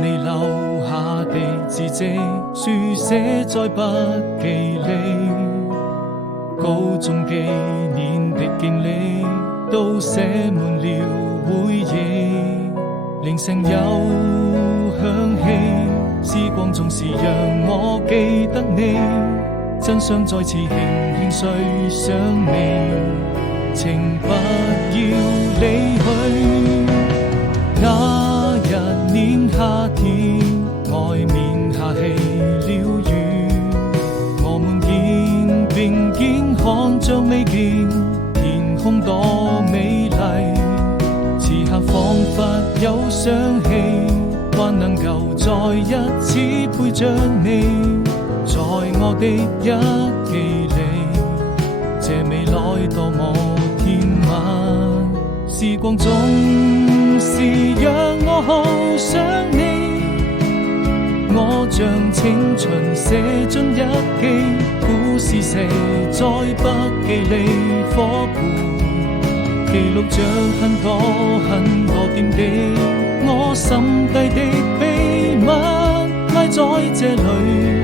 你留下的字跡，書寫在筆記裏。高中幾年的經歷，都寫滿了回憶。鈴聲又響起，時光總是讓我記得你。真想再次輕輕睡上你，請不要離去。那一年夏天，外面下起了雨，我們肩並肩看着未見天空多美麗。此刻彷彿有想起，還能夠再一次陪着你，在我的日記裏，這未來多麼甜蜜。時光總是讓我好想你，我將青春寫進日記，故事寫在筆記裏，夥伴記錄着很多很多點滴，我心底的秘密埋在這裏。